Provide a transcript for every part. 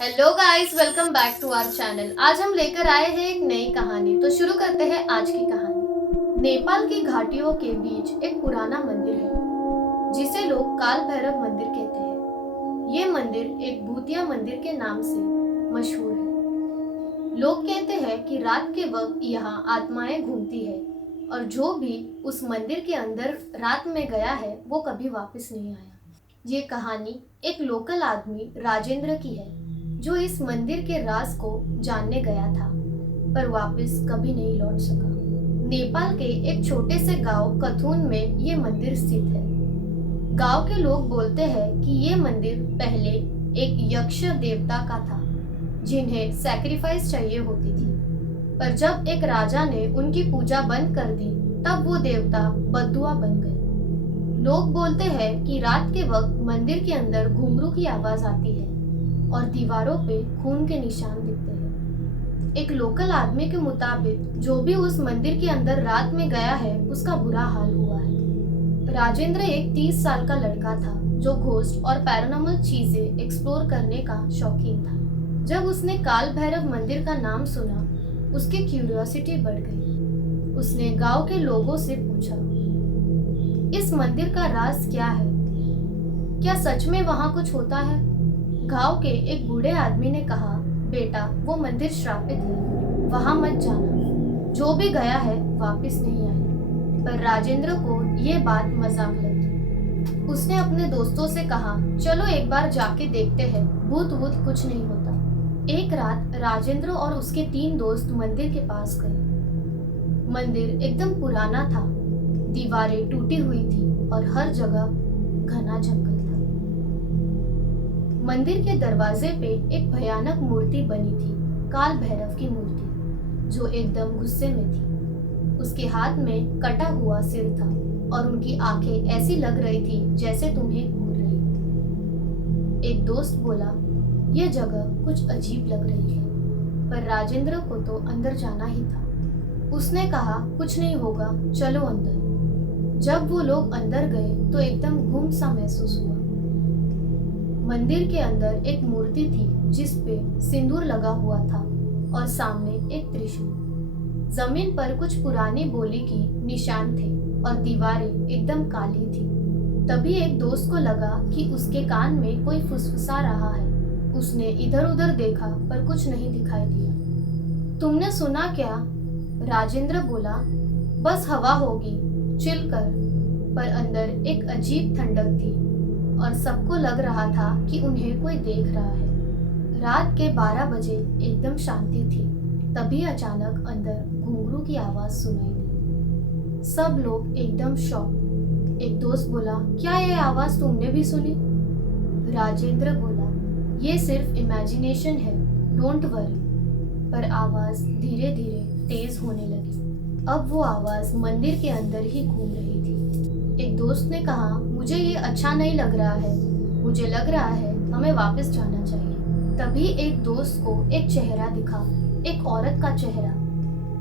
Hello guys, welcome back to our channel. आज हम लेकर आए हैं एक नई कहानी। तो शुरू करते हैं आज की कहानी। नेपाल की घाटियों के बीच एक पुराना मंदिर है जिसे लोग काल भैरव मंदिर कहते हैं। ये मंदिर एक भूतिया मंदिर के नाम से मशहूर है। लोग कहते हैं कि रात के वक्त यहाँ आत्माएं घूमती है और जो भी उस मंदिर के अंदर रात में गया है वो कभी वापस नहीं आया। ये कहानी एक लोकल आदमी राजेंद्र की है जो इस मंदिर के राज को जानने गया था पर वापस कभी नहीं लौट सका। नेपाल के एक छोटे से गांव कथून में ये मंदिर स्थित है। गांव के लोग बोलते हैं कि ये मंदिर पहले एक यक्ष देवता का था जिन्हें सैक्रिफाइस चाहिए होती थी, पर जब एक राजा ने उनकी पूजा बंद कर दी तब वो देवता बद्दुआ बन गए। लोग बोलते हैं कि रात के वक्त मंदिर के अंदर घुंघरू की आवाज आती है और दीवारों पे खून के निशान दिखते हैं। एक लोकल आदमी के मुताबिक जो भी उस मंदिर के अंदर रात में गया है उसका बुरा हाल हुआ है। राजेंद्र एक 30 साल का लड़का था जो घोस्ट और पैरानॉर्मल चीजें एक्सप्लोर करने का शौकीन था। जब उसने काल भैरव मंदिर का नाम सुना उसकी क्यूरियोसिटी बढ़ गई। उसने गांव के लोगों से पूछा, इस मंदिर का राज क्या है? क्या सच में वहाँ कुछ होता है? गांव के एक बूढ़े आदमी ने कहा, बेटा वो मंदिर श्रापित है, वहां मत जाना। जो भी गया है वापस नहीं आया। पर राजेंद्र को ये बात मजाक लगी। उसने अपने दोस्तों से कहा, चलो एक बार जाके देखते हैं, भूत वूत कुछ नहीं होता। एक रात राजेंद्र और उसके 3 दोस्त मंदिर के पास गए। मंदिर एकदम पुराना था, दीवारें टूटी हुई थी और हर जगह घना जंगल था। मंदिर के दरवाजे पे एक भयानक मूर्ति बनी थी, काल भैरव की मूर्ति, जो एकदम गुस्से में थी। उसके हाथ में कटा हुआ सिर था और उनकी आंखें ऐसी लग रही थी जैसे तुम्हें घूर रही। एक दोस्त बोला, यह जगह कुछ अजीब लग रही है, पर राजेंद्र को तो अंदर जाना ही था। उसने कहा, कुछ नहीं होगा, चलो अंदर। जब वो लोग अंदर गए तो एकदम गुम सा महसूस हुआ। मंदिर के अंदर एक मूर्ति थी जिस पे सिंदूर लगा हुआ था और सामने एक त्रिशूल। जमीन पर कुछ पुरानी बोली की निशान थे और दीवारें एकदम काली थी। तभी एक दोस्त को लगा कि उसके कान में कोई फुसफुसा रहा है। उसने इधर उधर देखा पर कुछ नहीं दिखाई दिया। तुमने सुना क्या? राजेंद्र बोला, बस हवा होगी, चिल कर। पर अंदर एक अजीब ठंडक थी और सबको लग रहा था कि उन्हें कोई देख रहा है। रात के 12 बजे एकदम शांति थी। तभी अचानक अंदर घुंघरू की आवाज सुनाई दी। सब लोग एकदम शॉक। एक दोस्त बोला, क्या ये आवाज तुमने भी सुनी? राजेंद्र बोला, ये सिर्फ इमेजिनेशन है, डोंट वरी। पर आवाज धीरे धीरे तेज होने लगी। अब वो आवाज मंदिर के अंदर ही घूम रही थी। एक दोस्त ने कहा, मुझे ये अच्छा नहीं लग रहा है, मुझे लग रहा है हमें वापस जाना चाहिए। तभी एक दोस्त को एक चेहरा दिखा, एक औरत का चेहरा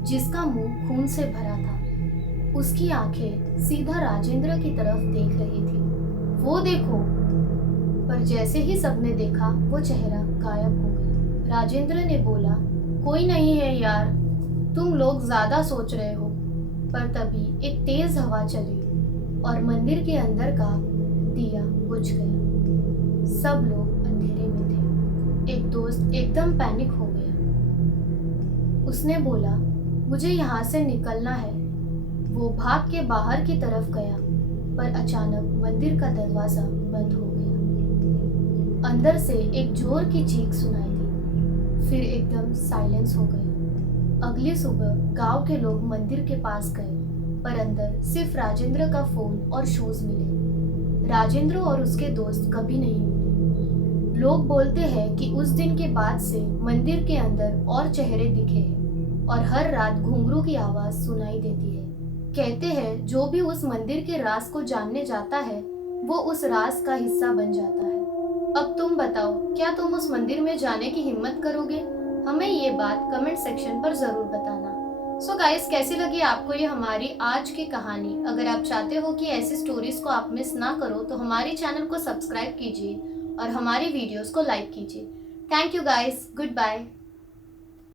जिसका मुंह खून से भरा था। उसकी आंखें सीधा राजेंद्र की तरफ देख रही थी। वो देखो। पर जैसे ही सबने देखा वो चेहरा गायब हो गया। राजेंद्र ने बोला, कोई नहीं है यार, तुम लोग ज्यादा सोच रहे हो। पर तभी एक तेज हवा चली और मंदिर के अंदर का दिया बुझ गया। सब लोग अंधेरे में थे। एक दोस्त एकदम पैनिक हो गया। उसने बोला, मुझे यहाँ से निकलना है। वो भाग के बाहर की तरफ गया पर अचानक मंदिर का दरवाजा बंद हो गया। अंदर से एक जोर की चीख सुनाई दी, फिर एकदम साइलेंस हो गया। अगली सुबह गांव के लोग मंदिर के पास गए पर अंदर सिर्फ राजेंद्र का फोन और शूज मिले। राजेंद्र और उसके दोस्त कभी नहीं मिले। लोग बोलते हैं कि उस दिन के बाद से मंदिर के अंदर और चेहरे दिखे हैं और हर रात घुंघरू की आवाज सुनाई देती है। कहते हैं जो भी उस मंदिर के राज को जानने जाता है वो उस राज का हिस्सा बन जाता है। अब तुम बताओ, क्या तुम उस मंदिर में जाने की हिम्मत करोगे? हमें ये बात कमेंट सेक्शन पर जरूर बताना। सो गाइस, कैसी लगी आपको ये हमारी आज की कहानी? अगर आप चाहते हो कि ऐसी स्टोरीज को आप मिस ना करो तो हमारी चैनल को सब्सक्राइब कीजिए और हमारी वीडियोस को लाइक कीजिए। Thank you guys, good bye.